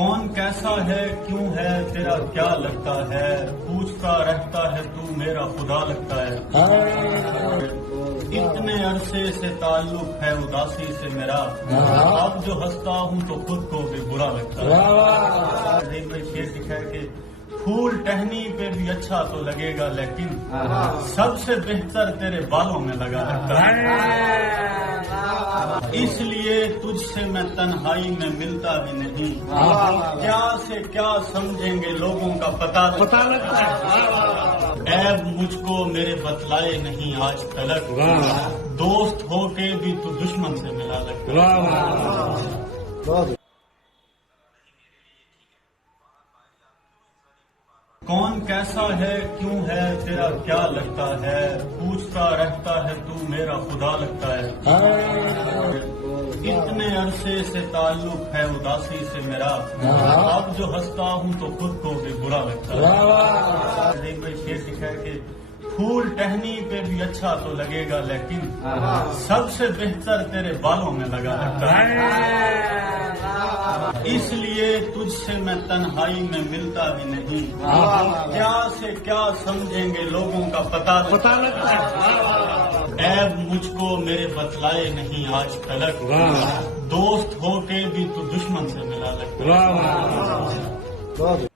کون کیسا ہے کیوں ہے تیرا کیا لگتا ہے، پوچھتا رہتا ہے تو میرا خدا لگتا ہے۔ اتنے عرصے سے تعلق ہے اداسی سے میرا، اب جو ہنستا ہوں تو خود کو بھی برا لگتا ہے۔ شیر لکھا ہے کہ پھول ٹہنی پہ بھی اچھا تو لگے گا لیکن سب سے بہتر تیرے بالوں میں لگا رہتا ہے۔ اس لیے تجھ سے میں تنہائی میں ملتا بھی نہیں، کیا سے کیا سمجھیں گے لوگوں کا پتہ لگتا ہے۔ عیب مجھ کو میرے بتلائے نہیں آج تلک، دوست ہو کے بھی تو دشمن سے ملا لگتا ہے۔ کون کیسا ہے کیوں ہے تیرا کیا لگتا ہے، پوچھتا رہتا ہے تو میرا خدا لگتا ہے۔ اتنے عرصے سے تعلق ہے اداسی سے میرا، اب جو ہنستا ہوں تو خود کو بھی برا لگتا ہے۔ شیر لکھا ہے کہ پھول ٹہنی پہ بھی اچھا تو لگے گا لیکن سب سے بہتر تیرے بالوں میں لگا رہتا ہے۔ اس لیے تجھ سے میں تنہائی میں ملتا بھی نہیں، کیا سے کیا سمجھیں گے لوگوں کا پتہ لگتا ہے۔ عیب مجھ کو میرے بتلائے نہیں آج تلک، دوست ہو کے بھی تو دشمن سے ملا لگتا ہے۔